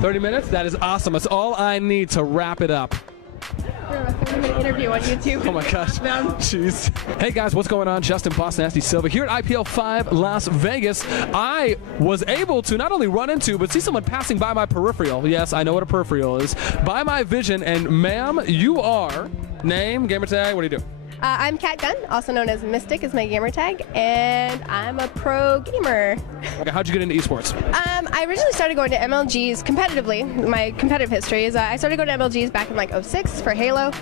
30 minutes? That is awesome. That's all I need to wrap it up. We have a 30-minute interview on YouTube. Oh my gosh. Jeez. Hey guys, what's going on? Justin BOSSNASTi Silva here at IPL5 Las Vegas. I was able to not only run into, but see someone passing by my peripheral. Yes, I know what a peripheral is. By my vision, and ma'am, you are, name, gamer tag, what do you do? I'm Gunn, also known as Mystik is my gamer tag, and I'm a pro gamer. Okay, how'd you get into esports? I originally started going to MLGs competitively. My competitive history is I started going to MLGs back in like 06 for Halo.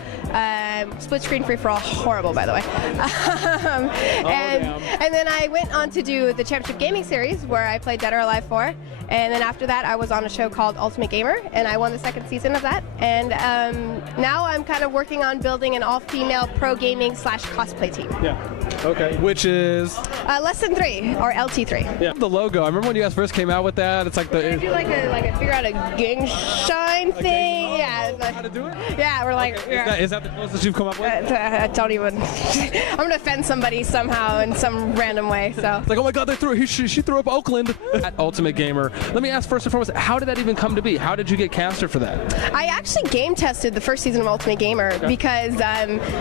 Split screen free for all, horrible by the way. And then I went on to do the Championship Gaming Series where I played Dead or Alive 4. And then after that I was on a show called Ultimate Gamer and I won the 2nd season of that. And now I'm kind of working on building an all-female pro gaming / cosplay team. Yeah. Okay. Which is? Less than 3, or LT3. Yeah. The logo. I remember when you guys first came out with that. It's like the. We're gonna do like a figure out a gang shine thing. Yeah. How to do it? Yeah. We're like. Okay. Is that the closest you've come up with? I don't even. I'm gonna offend somebody somehow in some random way. So. It's like, oh my God, they threw. She threw up Oakland. At Ultimate Gamer. Let me ask first and foremost, how did that even come to be? How did you get casted for that? I actually game tested the first season of Ultimate Gamer because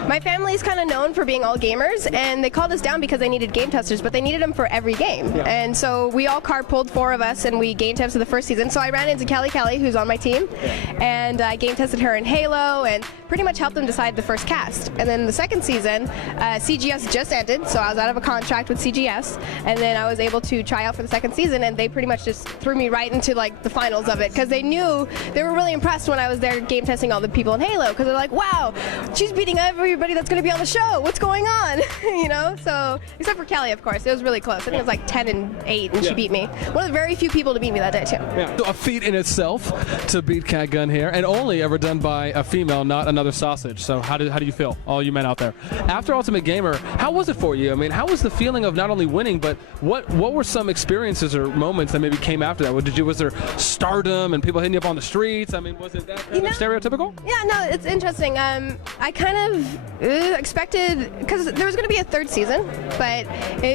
my family is kind of known for being all gamers, and they called us down because they needed game testers, but they needed them for every game. Yeah. And so we all carpooled 4 of us, and we game tested the first season. So I ran into Kelly, who's on my team, and I game tested her in Halo, and pretty much helped them decide the first cast. And then the 2nd season, CGS just ended, so I was out of a contract with CGS, and then I was able to try out for the 2nd season, and they pretty much just threw me right into like the finals of it, because they knew, they were really impressed when I was there game testing all the people in Halo, because they're like, wow, she's beating everybody that's going to be on the show. What's going on? You know, so except for Kelly, of course, it was really close. I think it was like 10-8, and she beat me. One of the very few people to beat me that day too. Yeah. So a feat in itself to beat Gunn here, and only ever done by a female, not another sausage. So how do you feel, all you men out there? After Ultimate Gamer, how was it for you? I mean, how was the feeling of not only winning, but what were some experiences or moments that maybe came after that? Was there stardom and people hitting you up on the streets? I mean, was it that kind of stereotypical? Yeah, no, it's interesting. I kind of expected, because there was going to be a 3rd season, but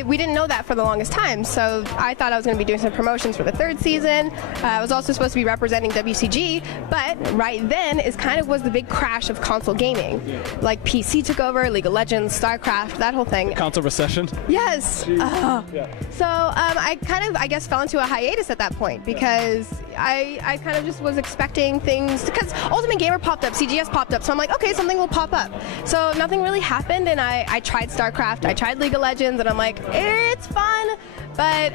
we didn't know that for the longest time. So I thought I was going to be doing some promotions for the 3rd season. I was also supposed to be representing WCG, but right then was the big crash of console gaming. Yeah. Like PC took over, League of Legends, StarCraft, that whole thing. Console recession? Yes. Yeah. So I guess fell into a hiatus at that point because I kind of just was expecting things, because Ultimate Gamer popped up, CGS popped up, so I'm like, okay, something will pop up. So nothing really happened, and I tried StarCraft, I tried League of Legends, and I'm like, it's fun. But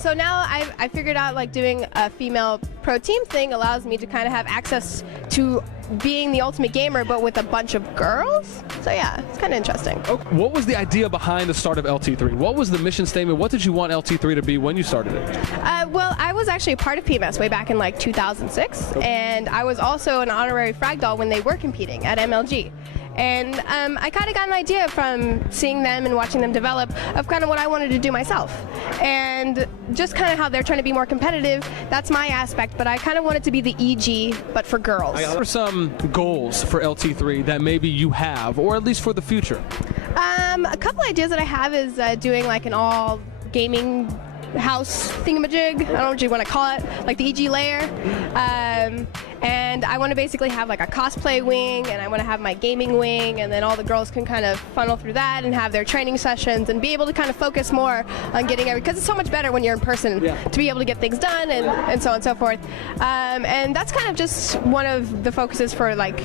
so now I figured out like doing a female pro team thing allows me to kind of have access to being the Ultimate Gamer, but with a bunch of girls. So yeah, it's kind of interesting. Okay. What was the idea behind the start of LT3? What was the mission statement? What did you want LT3 to be when you started it? Well, I was actually a part of PMS way back in like 2006, and I was also an honorary frag doll when they were competing at MLG. And I kind of got an idea from seeing them and watching them develop of kind of what I wanted to do myself. And just kind of how they're trying to be more competitive, that's my aspect, but I kind of wanted to be the EG, but for girls. What are some goals for LT3 that maybe you have, or at least for the future? A couple ideas that I have is doing like an all gaming house thingamajig, I don't know what you want to call it, like the EG layer. And I want to basically have like a cosplay wing, and I want to have my gaming wing, and then all the girls can kind of funnel through that and have their training sessions and be able to kind of focus more on getting because it's so much better when you're in person to be able to get things done and so on and so forth. And that's kind of just one of the focuses for like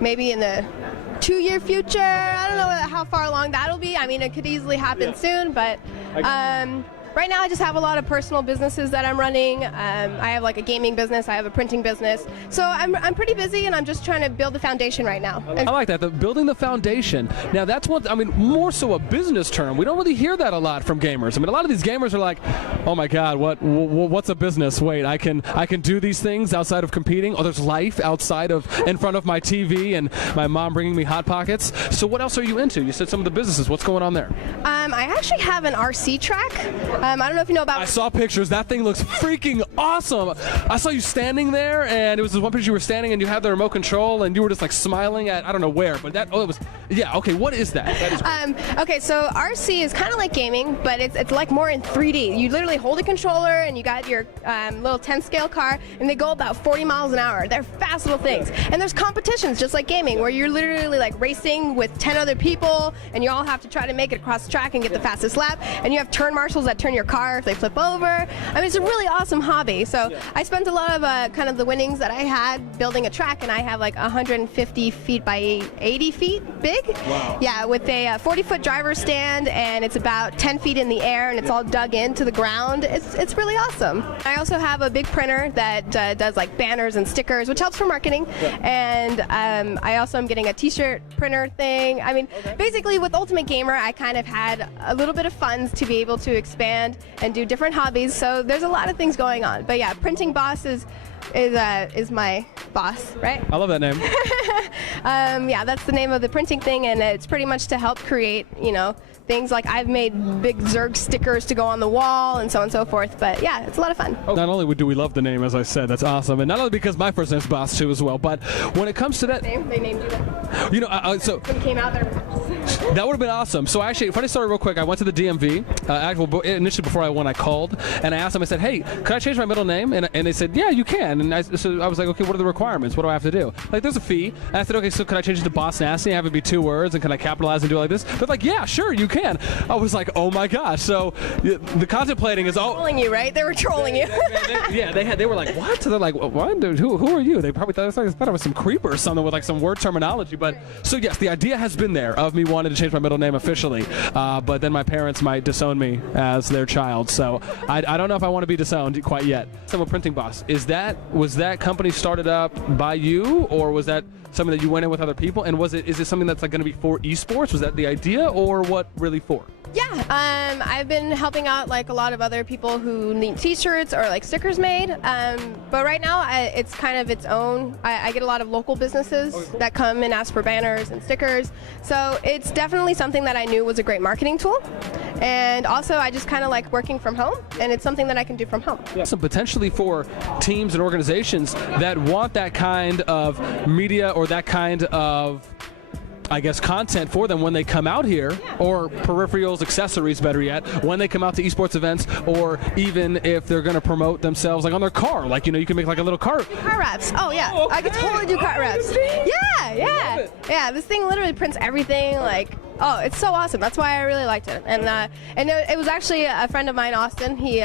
maybe in the 2-year future. I don't know how far along that'll be. I mean, it could easily happen soon, but right now I just have a lot of personal businesses that I'm running. I have like a gaming business, I have a printing business. So I'm pretty busy, and I'm just trying to build the foundation right now. I like that, building the foundation. Now that's what, I mean, more so a business term. We don't really hear that a lot from gamers. I mean, a lot of these gamers are like, oh my God, what's a business? Wait, I can do these things outside of competing? Oh, there's life outside of, in front of my TV and my mom bringing me Hot Pockets. So what else are you into? You said some of the businesses. What's going on there? I actually have an RC track. I don't know if you know about. I saw pictures. That thing looks freaking awesome. I saw you standing there, and it was this one picture you were standing, and you had the remote control, and you were just like smiling at I don't know where, but that it was. Yeah. Okay. What is that? That is okay, so RC is kind of like gaming, but it's like more in 3D. You literally hold a controller, and you got your little 10-scale car, and they go about 40 miles an hour. They're fast little things. And there's competitions just like gaming, where you're literally like racing with 10 other people, and you all have to try to make it across the track and get the fastest lap. And you have turn marshals that turn your car if they flip over. I mean, it's a really awesome hobby. So I spent a lot of kind of the winnings that I had building a track, and I have like 150 feet by 80 feet big. Wow. Yeah, with a 40-foot driver stand, and it's about 10 feet in the air, and it's all dug into the ground. It's really awesome. I also have a big printer that does like banners and stickers, which helps for marketing. And I also am getting a t-shirt printer thing. I mean, basically with Ultimate Gamer, I kind of had a little bit of funds to be able to expand and do different hobbies. So there's a lot of things going on. But yeah, Printing Boss is my boss, right? I love that name. Yeah, that's the name of the printing thing, and it's pretty much to help create, you know, things like I've made big Zerg stickers to go on the wall and so on and so forth. But yeah, it's a lot of fun. Not only do we love the name, as I said, that's awesome, and not only because my first name's Boss too as well, but when it comes to that, They named you that. you know, so When it came out there. that would have been awesome. So actually, funny story real quick, I went to the DMV, initially before I went, I called, and I asked them, I said, hey, can I change my middle name? And they said, yeah, you can. And so I was like, okay, what are the requirements? What do I have to do? Like, there's a fee. And I said, okay, so can I change it to BOSSNASTi and have it be 2 words? And can I capitalize and do it like this? They're like, yeah, sure, you can. I was like, oh my gosh. So the contemplating is all. Trolling you, right? They were trolling you. They were like, what? So they're like, what? Who are you? They probably thought I was some creeper or something with like some word terminology. But so yes, the idea has been there of me wanting to change my middle name officially. But then my parents might disown me as their child. So I don't know if I want to be disowned quite yet. So Printing Boss, was that company started up by you, or was that something that you went in with other people? And is it something that's like going to be for esports? Was that the idea, or what really for? Yeah, I've been helping out like a lot of other people who need t-shirts or like stickers made, but right now it's kind of its own. I get a lot of local businesses that come and ask for banners and stickers, so it's definitely something that I knew was a great marketing tool. And also I just kind of like working from home, and it's something that I can do from home. Yeah. So potentially for teams and organizations that want that kind of media or that kind of, I guess, content for them when they come out here, or peripherals, accessories, better yet, when they come out to esports events, or even if they're going to promote themselves like on their car, like, you know, you can make like a little car wraps. Oh yeah, okay. I could totally do car wraps. Yeah. This thing literally prints everything. Like, oh, it's so awesome. That's why I really liked it. And it was actually a friend of mine, Austin. He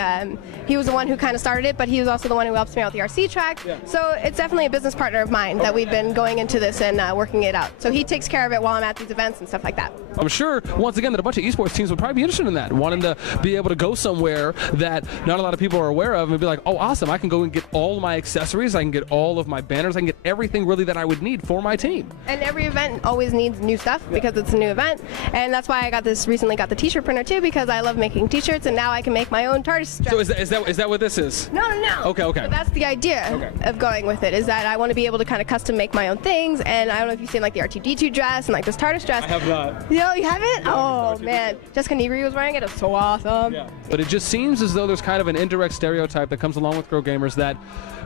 was the one who kind of started it, but he was also the one who helps me out with the RC track. Yeah. So it's definitely a business partner of mine that we've been going into this and working it out. So he takes care of it while I'm at these events and stuff like that. I'm sure, once again, that a bunch of esports teams would probably be interested in that, wanting to be able to go somewhere that not a lot of people are aware of and be like, oh, awesome, I can go and get all my accessories, I can get all of my banners, I can get everything really that I would need for my team. And every event always needs new stuff because it's a new event. And that's why I recently got the t-shirt printer too, because I love making t-shirts, and now I can make my own TARDIS strap. So is that what this is? No. Okay. But that's the idea of going with it, is that I want to be able to kind of custom make my own things. And I don't know if you've seen like the R2-D2 dress and like this TARDIS dress. I have not. No, you haven't? Oh man, Jessica Nigri was wearing it. It was so awesome. Yeah. But it just seems as though there's kind of an indirect stereotype that comes along with Grow Gamers that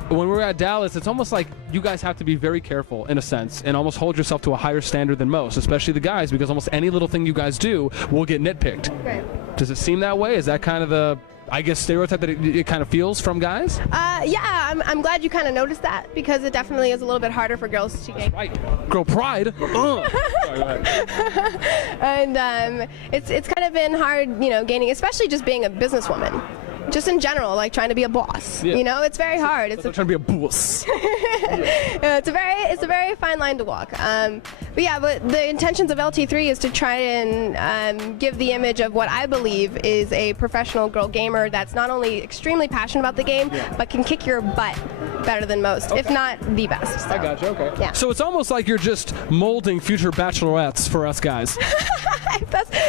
when we're at Dallas, it's almost like you guys have to be very careful in a sense and almost hold yourself to a higher standard than most, especially the guys, because almost any little thing you guys do will get nitpicked. Right. Does it seem that way? Is that kind of the, I guess, stereotype that it kind of feels from guys? Yeah, I'm glad you kind of noticed that, because it definitely is a little bit harder for girls to get. Right. Girl pride. Sorry, go ahead. And it's kind of been hard, you know, gaining, especially just being a businesswoman. Just in general, like trying to be a boss. Yeah. You know, it's very hard. It's trying to be a boss. It's a very fine line to walk. But the intentions of LT3 is to try and give the image of what I believe is a professional girl gamer that's not only extremely passionate about the game, but can kick your butt better than most, if not the best. So. I gotcha. Okay. Yeah. So it's almost like you're just molding future bachelorettes for us guys.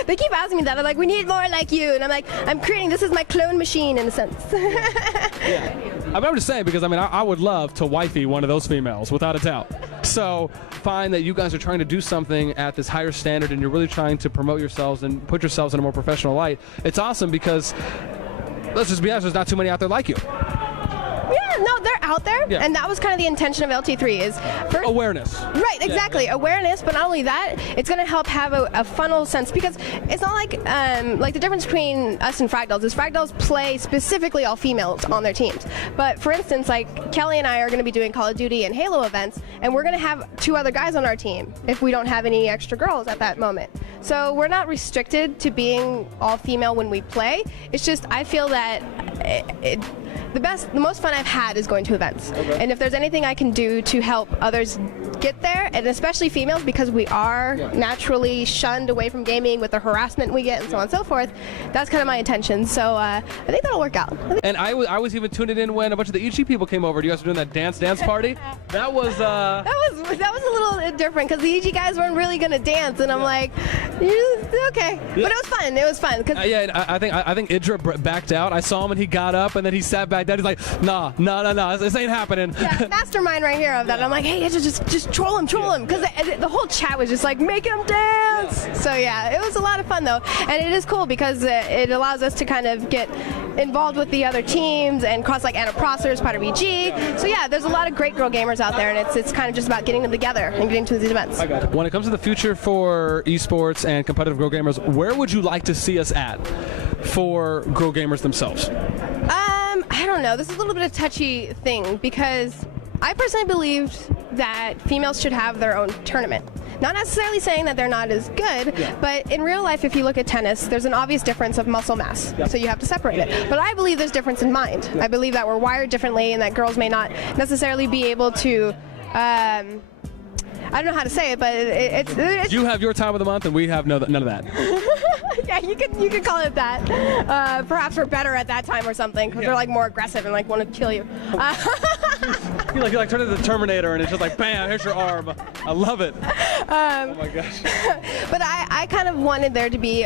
They keep asking me that. I'm like, we need more like you, and I'm like, I'm creating. This is my clone machine in a sense. Yeah. I'm just saying, because I mean, I would love to wifey one of those females, without a doubt. So find that you guys are trying to do something at this higher standard, and you're really trying to promote yourselves and put yourselves in a more professional light. It's awesome because, let's just be honest, there's not too many out there like you. Yeah, no, they're out there, and that was kind of the intention of LT3 is first, awareness. Right, exactly, awareness. But not only that, it's going to help have a funnel sense, because it's not like the difference between us and Fragdolls is Fragdolls play specifically all females on their teams. But for instance, like Kelly and I are going to be doing Call of Duty and Halo events, and we're going to have 2 other guys on our team if we don't have any extra girls at that moment. So we're not restricted to being all female when we play. It's just I feel that the most fun I've had is going to events. And if there's anything I can do to help others get there, and especially females, because we are naturally shunned away from gaming with the harassment we get and so on and so forth, that's kind of my intention. So I think that'll work out. And I was even tuning in when a bunch of the EG people came over. You guys were doing that dance party. That was that was a little different, because the EG guys weren't really gonna dance, and I'm like, okay, but it was fun. It was fun. I think Idra backed out. I saw him and he got up and then he sat back down. He's like, nah, this ain't happening. Yeah, mastermind right here of that. I'm like, hey, just troll him, because the whole chat was just like, make him dance. So yeah, it was a lot of fun though, and it is cool because it allows us to kind of get involved with the other teams and cross, like Anna Prosser is part of EG. So yeah, there's a lot of great girl gamers out there, and it's kind of just about getting them together and getting to these events. When it comes to the future for esports and competitive girl gamers, where would you like to see us at for girl gamers themselves? I don't know. This is a little bit of a touchy thing, because I personally believed that females should have their own tournament. Not necessarily saying that they're not as good, but in real life, if you look at tennis, there's an obvious difference of muscle mass, so you have to separate it. But I believe there's difference in mind. I believe that we're wired differently, and that girls may not necessarily be able to I don't know how to say it, but it's you have your time of the month, and we have none of that. Yeah, you could call it that. Perhaps we're better at that time or something, because they're like more aggressive and like want to kill you. You like turn into the Terminator, and it's just like, bam, here's your arm. I love it. Oh my gosh. But I kind of wanted there to be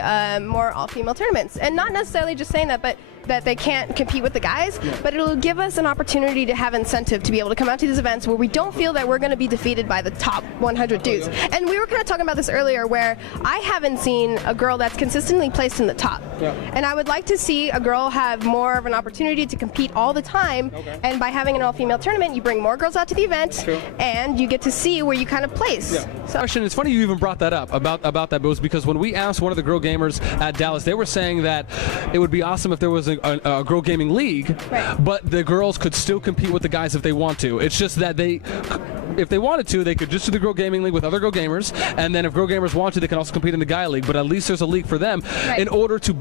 more all-female tournaments, and not necessarily just saying that, but that they can't compete with the guys, but it'll give us an opportunity to have incentive to be able to come out to these events where we don't feel that we're going to be defeated by the top 100 dudes. And we were kind of talking about this earlier, where I haven't seen a girl that's consistently placed in the top. And I would like to see a girl have more of an opportunity to compete all the time, and by having an all-female tournament, you bring more girls out to the event, and you get to see where you kind of place. So question, it's funny you even brought that up about that, Boost, because when we asked one of the girl gamers at Dallas, they were saying that it would be awesome if there was a girl gaming league, but the girls could still compete with the guys if they want to. It's just that if they wanted to, they could just do the girl gaming league with other girl gamers, and then if girl gamers want to, they can also compete in the guy league, but at least there's a league for them in order to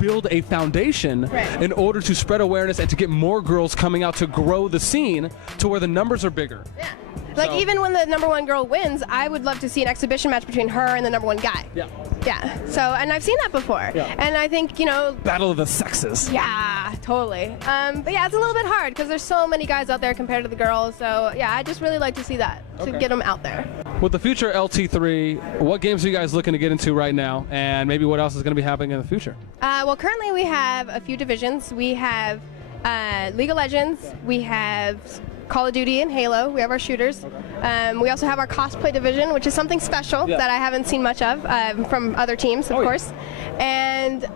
build a foundation, in order to spread awareness and to get more girls coming out to grow the scene to where the numbers are bigger. Like, even when the #1 girl wins, I would love to see an exhibition match between her and the #1 guy. So, and I've seen that before. And I think, you know, battle of the sexes. Yeah, totally. But yeah, it's a little bit hard because there's so many guys out there compared to the girls. So yeah, I just really like to see that, to get them out there. With the future LT3, what games are you guys looking to get into right now, and maybe what else is going to be happening in the future? Well, currently we have a few divisions. We have League of Legends. We have Call of Duty and Halo. We have our shooters. We also have our cosplay division, which is something special that I haven't seen much of from other teams, of course. And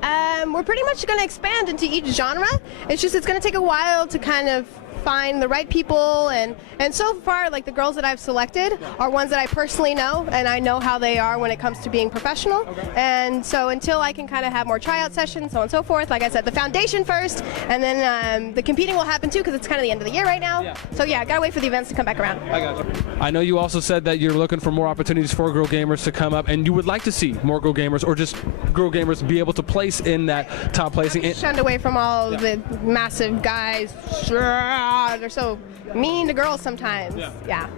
we're pretty much going to expand into each genre. It's just, it's going to take a while to kind of find the right people, and so far, like, the girls that I've selected are ones that I personally know, and I know how they are when it comes to being professional. And so until I can kind of have more tryout sessions, so on and so forth, like I said, the foundation first, and then the competing will happen too, because it's kind of the end of the year right now. So yeah, gotta wait for the events to come back around. I got you. I know you also said that you're looking for more opportunities for girl gamers to come up, and you would like to see more girl gamers, or just girl gamers, be able to place in that top placing. Shunned away from all the massive guys. They're so mean to girls sometimes.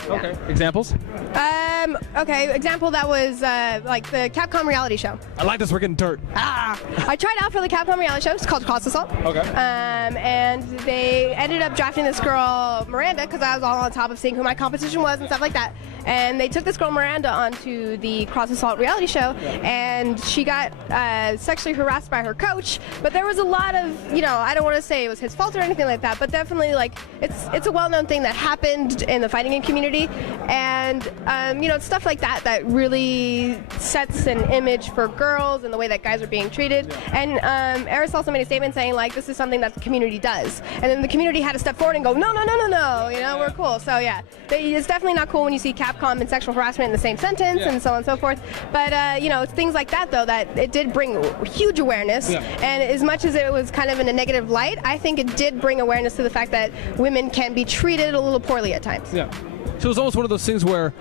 Okay. Examples? Okay, example that was like the Capcom reality show. I like this. We're getting dirt. I tried out for the Capcom reality show. It's called Cross Assault. Okay. And they ended up drafting this girl, Miranda, because I was all on top of seeing who my competition was and stuff like that. And they took this girl, Miranda, onto the Cross Assault reality show, and she got sexually harassed by her coach. But there was a lot of, you know, I don't want to say it was his fault or anything like that, but definitely, like, it's a well-known thing that happened in the fighting game community. And, you know, it's stuff like that that really sets an image for girls and the way that guys are being treated. And Eris also made a statement saying, like, this is something that the community does. And then the community had to step forward and go, no, no, no, no, no, you know, we're cool. So, yeah, it's definitely not cool when you see Capcom and sexual harassment in the same sentence and so on and so forth. But, you know, it's things like that, though, that it did bring huge awareness. And as much as it was kind of in a negative light, I think it did bring awareness to the fact that women can be treated a little poorly at times. Yeah. So it's almost one of those things where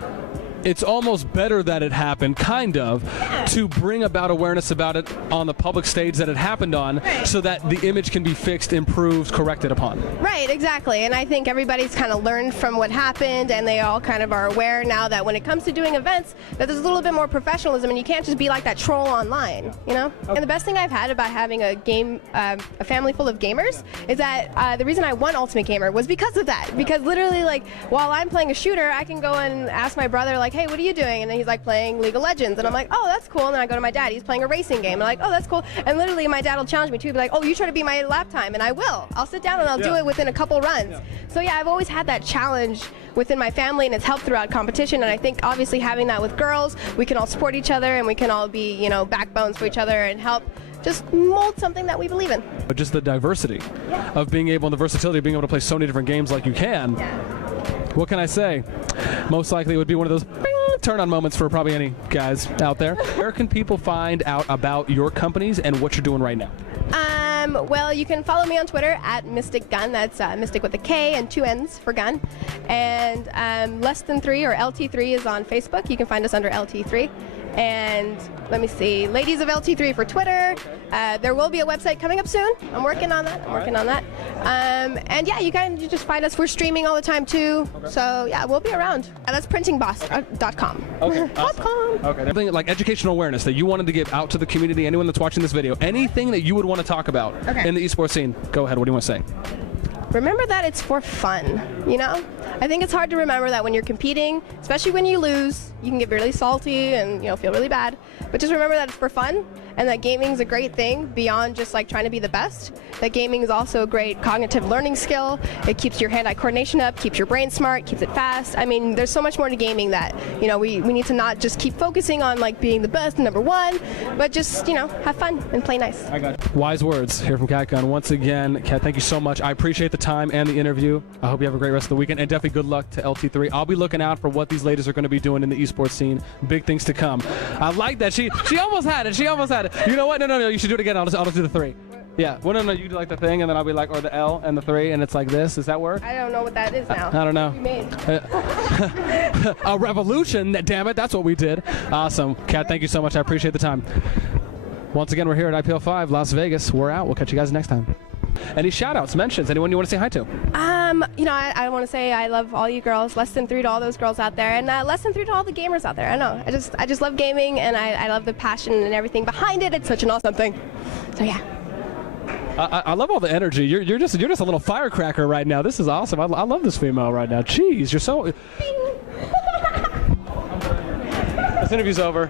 it's almost better that it happened, kind of, to bring about awareness about it on the public stage that it happened on, so that the image can be fixed, improved, corrected upon. Right, exactly. And I think everybody's kind of learned from what happened, and they all kind of are aware now that when it comes to doing events, that there's a little bit more professionalism, and you can't just be like that troll online, you know? And the best thing I've had about having a family full of gamers is that the reason I won Ultimate Gamer was because of that. Because literally, like, while I'm playing a shooter, I can go and ask my brother, like, hey, what are you doing? And then he's like playing League of Legends, and I'm like, oh, that's cool. And then I go to my dad, he's playing a racing game, and I'm like, oh, that's cool. And literally my dad will challenge me too, be like, oh, you try to be my lap time, and I will. I'll sit down and I'll do it within a couple runs. So yeah, I've always had that challenge within my family, and it's helped throughout competition. And I think obviously having that with girls, we can all support each other, and we can all be, you know, backbones for each other and help just mold something that we believe in. But just the diversity of being able, and the versatility of being able to play so many different games like you can. What can I say? Most likely it would be one of those turn-on moments for probably any guys out there. Where can people find out about your companies and what you're doing right now? Well, you can follow me on Twitter at Mystik Gunn. That's Mystik with a K and 2 N's for Gunn. And Less Than 3 or LT3 is on Facebook. You can find us under LT3. And let me see, Ladies of LT3 for Twitter. There will be a website coming up soon. I'm working on that. And yeah, you can just find us. We're streaming all the time too. So yeah, we'll be around. That's printingboss.com. Okay. Awesome. Okay. Something like educational awareness that you wanted to give out to the community, anyone that's watching this video, anything that you would want to talk about in the esports scene. Go ahead. What do you want to say? Remember that it's for fun, you know? I think it's hard to remember that when you're competing, especially when you lose, you can get really salty and, you know, feel really bad. But just remember that it's for fun, and that gaming is a great thing beyond just like trying to be the best. That gaming is also a great cognitive learning skill. It keeps your hand-eye coordination up, keeps your brain smart, keeps it fast. I mean, there's so much more to gaming that, you know, we need to not just keep focusing on like being the best and #1, but just, you know, have fun and play nice. I got it. Wise words here from Cat Gunn. Once again, Cat, thank you so much. I appreciate the time and the interview. I hope you have a great rest of the weekend, and definitely good luck to LT3. I'll be looking out for what these ladies are going to be doing in the esports scene. Big things to come. I like that. She almost had it. She almost had it. You know what? No. You should do it again. I'll just do the 3. Yeah. Well, no. You do like the thing, and then I'll be like, or the L and the 3, and it's like this. Does that work? I don't know what that is now. I don't know. A revolution. Damn it. That's what we did. Awesome. Kat, thank you so much. I appreciate the time. Once again, we're here at IPL5 Las Vegas. We're out. We'll catch you guys next time. Any shout-outs, mentions, anyone you want to say hi to? You know, I want to say I love all you girls, Less Than 3 to all those girls out there, and Less Than 3 to all the gamers out there. I know, I just love gaming, and I love the passion and everything behind it. It's such an awesome thing. So yeah. I love all the energy. You're just a little firecracker right now. This is awesome. I love this female right now. Jeez, you're so. This interview's over.